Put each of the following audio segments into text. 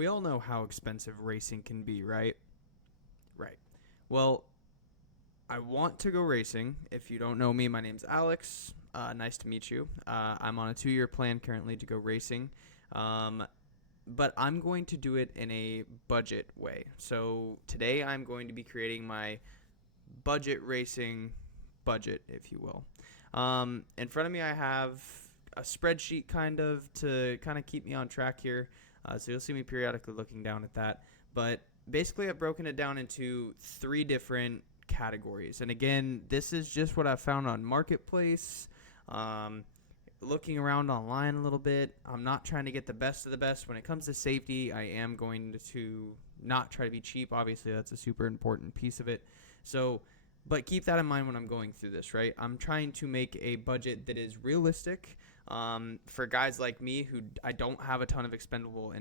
We all know how expensive racing can be, right? Right. Well, I want to go racing. If you don't know me, my name's Alex. Nice to meet you. I'm on a 2-year plan currently to go racing. Um, but I'm going to do it in a budget way. So today I'm going to be creating my budget racing budget, if you will. In front of me, I have a spreadsheet to keep me on track here. So you'll see me periodically looking down at that. But basically, I've broken it down into 3 different categories. And again, this is just what I found on Marketplace. Um, Looking around online a little bit. I'm not trying to get the best of the best. When it comes to safety, I am going to not try to be cheap. Obviously, that's a super important piece of it. So, but keep that in mind when I'm going through this, right? I'm trying to make a budget that is realistic for guys like me who I don't have a ton of expendable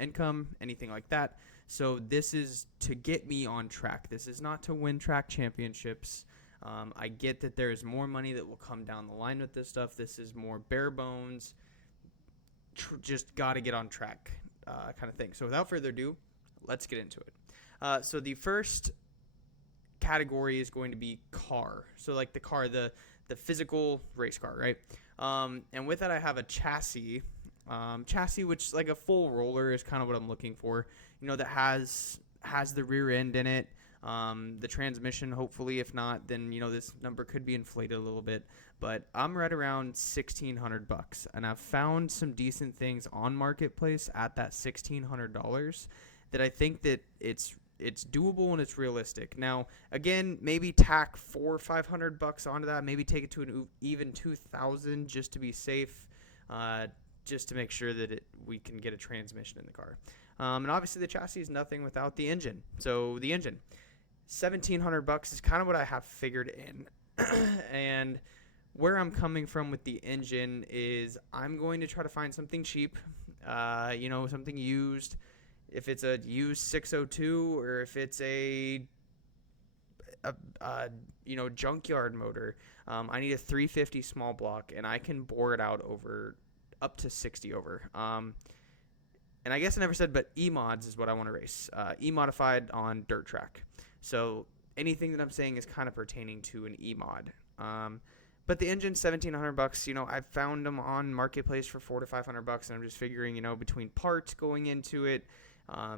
income, anything like that. So this is to get me on track. This is not to win track championships. I get that there's more money that will come down the line with this stuff. This is more bare bones, just got to get on track kind of thing. So without further ado, let's get into it. So the first category is going to be car. So like the car, the physical race car, right? And with that, I have a chassis. Chassis, which like a full roller is kind of what I'm looking for. That has the rear end in it. The transmission, hopefully. If not, then this number could be inflated a little bit. But I'm right around $1,600, and I've found some decent things on Marketplace at that $1,600 that I think that it's doable and it's realistic. Now, again, maybe tack $400 or $500 onto that. Maybe take it to an even $2,000 just to be safe. Just to make sure that we can get a transmission in the car. And obviously the chassis is nothing without the engine. So the engine, $1,700 is kind of what I have figured in. And where I'm coming from with the engine is I'm going to try to find something cheap, something used. If it's a used 602 or if it's a junkyard motor, I need a 350 small block, and I can bore it out over up to 60 over. And I guess I never said, but E-mods is what I want to race. E-modified on dirt track. So anything that I'm saying is kind of pertaining to an E-mod. But the engine, $1,700. I've found them on Marketplace for $400 to $500, and I'm just figuring, between parts going into it,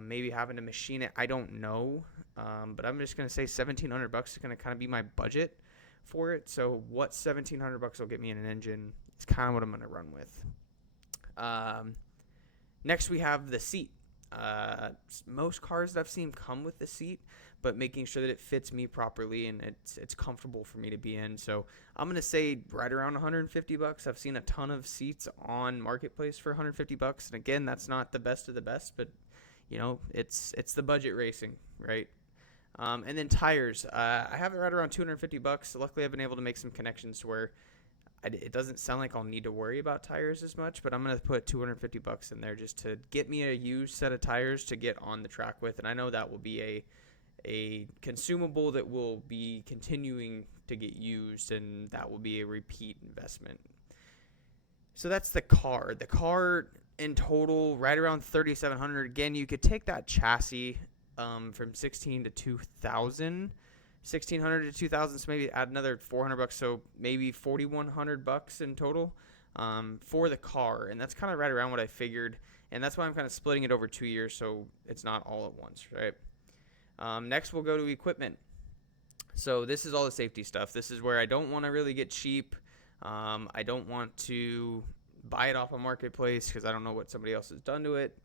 maybe having to machine it. I don't know, but I'm just gonna say $1,700 is gonna kind of be my budget for it. So what $1,700 will get me in an engine is kind of what I'm gonna run with. Next, we have the seat. Most cars that I've seen come with the seat, but making sure that it fits me properly and it's comfortable for me to be in. So I'm going to say right around $150. I've seen a ton of seats on Marketplace for $150. And again, that's not the best of the best, but it's the budget racing, right? And then tires. I have it right around $250. So luckily, I've been able to make some connections to where it doesn't sound like I'll need to worry about tires as much, but I'm going to put $250 in there just to get me a used set of tires to get on the track with. And I know that will be a consumable that will be continuing to get used, and that will be a repeat investment. So that's the car. The car in total, right around $3,700. Again, you could take that chassis from $1,600 to $2,000. $1,600 to $2,000, so maybe add another $400, so maybe $4,100 in total for the car, and that's kind of right around what I figured, and that's why I'm kind of splitting it over 2 years, so it's not all at once, right? Next, we'll go to equipment. So this is all the safety stuff. This is where I don't want to really get cheap. I don't want to buy it off a Marketplace because I don't know what somebody else has done to it.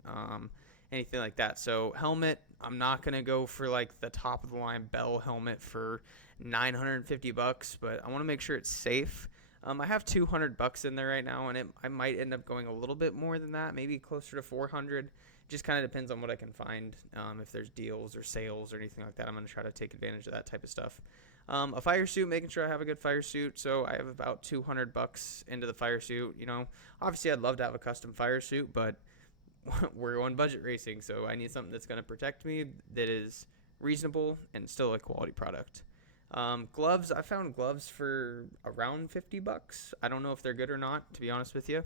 Anything like that. So helmet, I'm not going to go for like the top of the line Bell helmet for $950, but I want to make sure it's safe. I have $200 in there right now, and I might end up going a little bit more than that, maybe closer to $400. Just kind of depends on what I can find. If there's deals or sales or anything like that, I'm going to try to take advantage of that type of stuff. A fire suit, making sure I have a good fire suit. So I have about $200 into the fire suit. Obviously I'd love to have a custom fire suit, but we're on budget racing, so I need something that's going to protect me, that is reasonable and still a quality product. Gloves, I found gloves for around $50. I don't know if they're good or not, to be honest with you.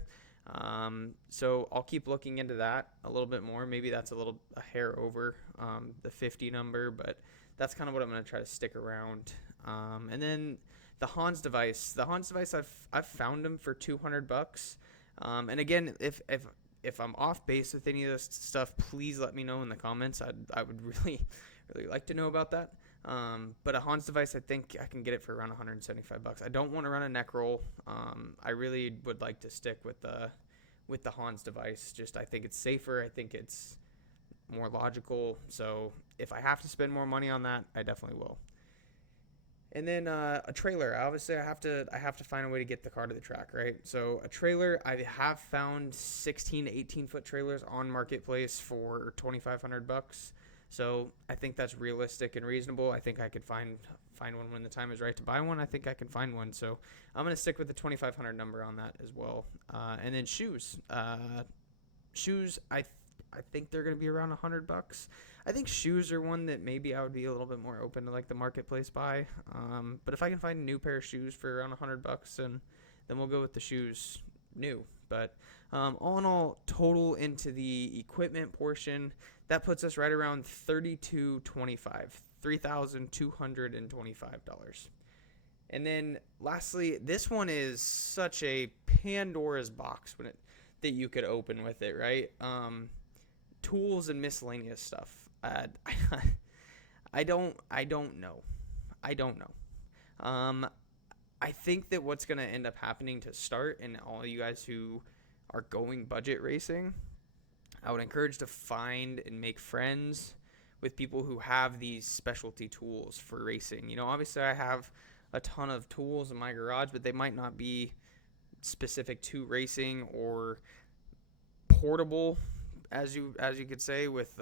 So I'll keep looking into that a little bit more. Maybe that's a hair over the 50 number, but that's kind of what I'm going to try to stick around. And then the Hans device. The Hans device, I've found them for $200. And again, if I'm off base with any of this stuff, please let me know in the comments. I would really like to know about that. But a Hans device, I think I can get it for around $175. I don't want to run a neck roll. I really would like to stick with the Hans device. Just I think it's safer. I think it's more logical. So if I have to spend more money on that, I definitely will. And then a trailer. Obviously, I have to find a way to get the car to the track, right? So a trailer, I have found 16 to 18 foot trailers on Marketplace for $2,500. So I think that's realistic and reasonable. I think I could find one when the time is right to buy one. I think I can find one. So I'm gonna stick with the 2,500 number on that as well. And then shoes. Shoes. I think they're gonna be around $100. I think shoes are one that maybe I would be a little bit more open to like the Marketplace buy. But if I can find a new pair of shoes for around $100, then we'll go with the shoes new. But all in all, total into the equipment portion, that puts us right around $3,225. And then lastly, this one is such a Pandora's box that you could open with it, right? Tools and miscellaneous stuff. I don't know. I think that what's going to end up happening to start, and all you guys who are going budget racing, I would encourage to find and make friends with people who have these specialty tools for racing. You know, obviously I have a ton of tools in my garage, but they might not be specific to racing or portable, as you could say, with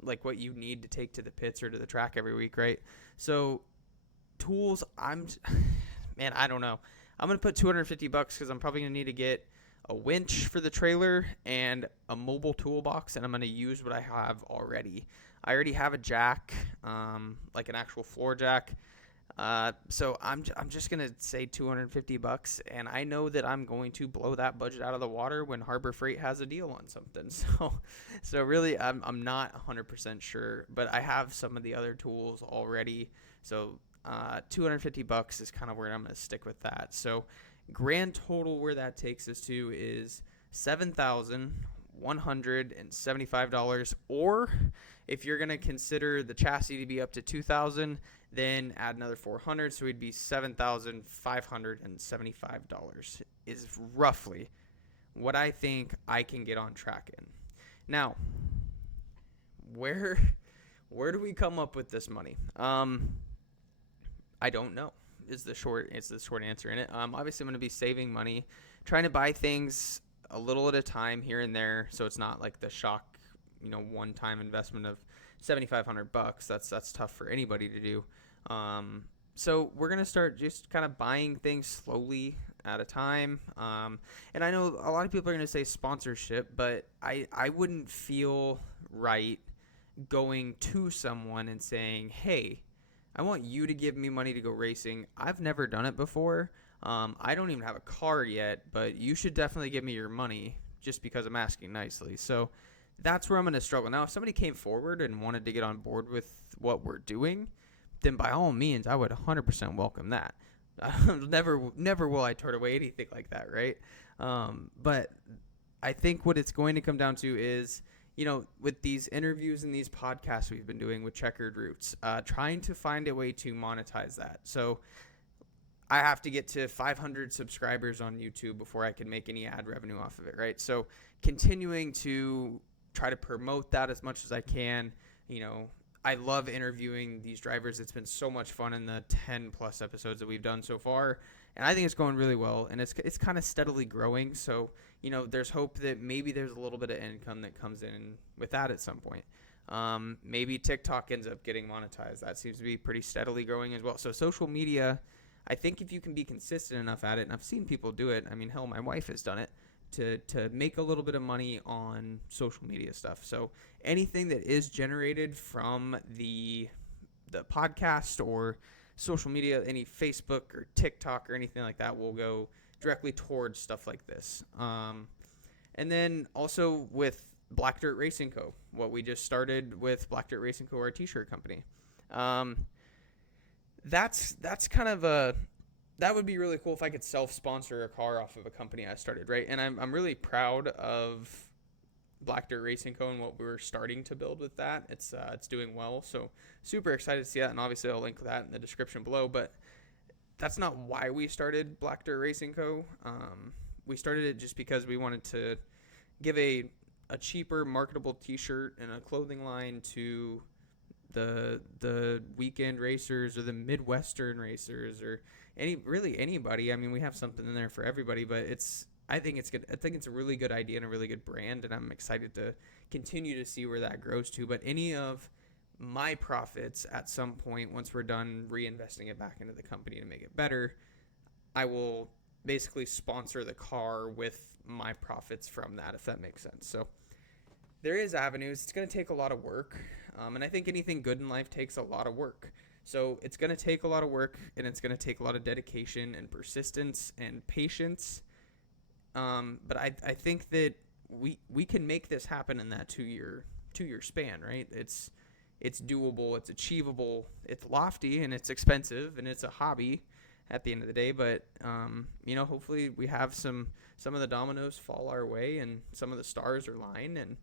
like what you need to take to the pits or to the track every week, right? So tools, I don't know. I'm gonna put $250 because I'm probably gonna need to get a winch for the trailer and a mobile toolbox, and I'm gonna use what I have already. I already have a jack, like an actual floor jack. So I'm just gonna say $250, and I know that I'm going to blow that budget out of the water when Harbor Freight has a deal on something. So really, I'm not 100% sure, but I have some of the other tools already. So $250 is kind of where I'm gonna stick with that. So grand total where that takes us to is $7,175, or if you're gonna consider the chassis to be up to $2,000, then add another $400, so it'd be $7,575 is roughly what I think I can get on track in. Now, where do we come up with this money? I don't know. Is the short answer in it. Obviously, I'm going to be saving money, trying to buy things a little at a time here and there, so it's not like the shock, one-time investment of $7,500. That's tough for anybody to do. So we're going to start just kind of buying things slowly at a time. And I know a lot of people are going to say sponsorship, but I wouldn't feel right going to someone and saying, hey, I want you to give me money to go racing. I've never done it before. I don't even have a car yet, but you should definitely give me your money just because I'm asking nicely. So that's where I'm going to struggle. Now, if somebody came forward and wanted to get on board with what we're doing, then by all means, I would 100% welcome that. Never will I turn away anything like that, right? But I think what it's going to come down to is, with these interviews and these podcasts we've been doing with Checkered Roots, trying to find a way to monetize that. So I have to get to 500 subscribers on YouTube before I can make any ad revenue off of it, right? So continuing to try to promote that as much as I can. I love interviewing these drivers. It's been so much fun in the 10 plus episodes that we've done so far, and I think it's going really well, and it's kind of steadily growing. So there's hope that maybe there's a little bit of income that comes in with that at some point. Maybe TikTok ends up getting monetized. That seems to be pretty steadily growing as well. So social media, I think if you can be consistent enough at it, and I've seen people do it. I mean, hell, my wife has done it to make a little bit of money on social media stuff. So anything that is generated from the podcast or social media, any Facebook or TikTok or anything like that, will go directly towards stuff like this. And then also with Black Dirt Racing Co., what we just started with Black Dirt Racing Co., our t-shirt company. That's kind of that would be really cool if I could self-sponsor a car off of a company I started, right? And I'm really proud of Black Dirt Racing Co. and what we were starting to build with that. It's doing well, so super excited to see that, and obviously I'll link that in the description below. But that's not why we started Black Dirt Racing Co. We started it just because we wanted to give a cheaper marketable t-shirt and a clothing line to the weekend racers or the Midwestern racers or anybody. I mean, we have something in there for everybody, but I think it's good. I think it's a really good idea and a really good brand, and I'm excited to continue to see where that grows to. But any of my profits at some point, once we're done reinvesting it back into the company to make it better, I will basically sponsor the car with my profits from that, if that makes sense. So there is avenues. It's going to take a lot of work, and I think anything good in life takes a lot of work. So it's going to take a lot of work, and it's going to take a lot of dedication and persistence and patience. But I think that we can make this happen in that 2-year span, right? It's doable, it's achievable, it's lofty, and it's expensive, and it's a hobby at the end of the day. But hopefully we have some of the dominoes fall our way, and some of the stars are lying, and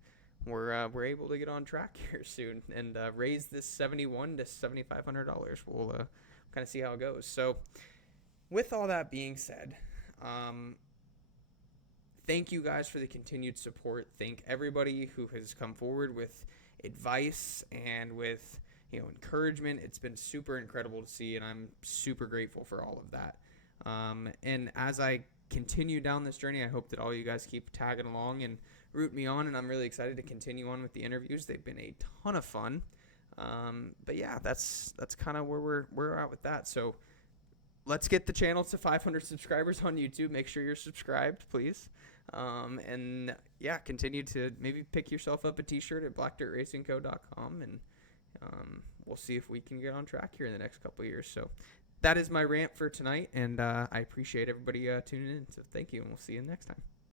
we're able to get on track here soon and raise this $7,100 to $7,500. We'll kind of see how it goes. So with all that being said, thank you guys for the continued support. Thank everybody who has come forward with advice and with encouragement. It's been super incredible to see, and I'm super grateful for all of that. And as I continue down this journey, I hope that all you guys keep tagging along and root me on, and I'm really excited to continue on with the interviews. They've been a ton of fun. But yeah, that's kind of where we're at with that. So let's get the channel to 500 subscribers on YouTube. Make sure you're subscribed, please. And yeah, continue to maybe pick yourself up a t-shirt at blackdirtracingco.com, and we'll see if we can get on track here in the next couple of years. So that is my rant for tonight, and I appreciate everybody tuning in. So thank you, and we'll see you next time.